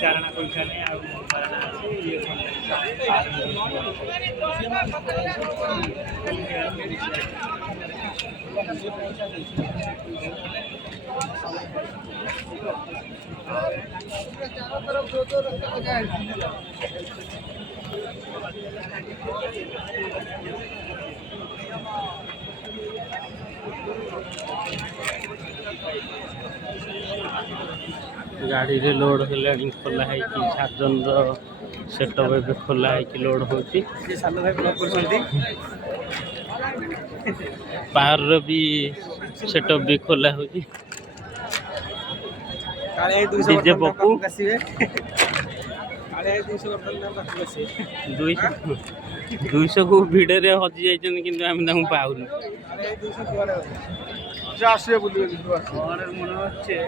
चारणा करछाने आ चारणा अछि ये चारों तरफ दो रास्ता लगा है। गाड़ी रे लोड हेलानी खोला है कि साजन रो सेटअप ए खोला है कि लोड होची ये सालो भाई ब्लॉक करछंती पार रो भी सेटअप भी खोला होची काले 200 डीजे बप्पू कसिबे काले 200 बर्तन दाम रखि बसे 200 को भिडे रे हजि जाइछन किंतु हम ताऊ पाउनु काले 200 कुआरे जा आसीबे बुलिबे किंतु और मन होचे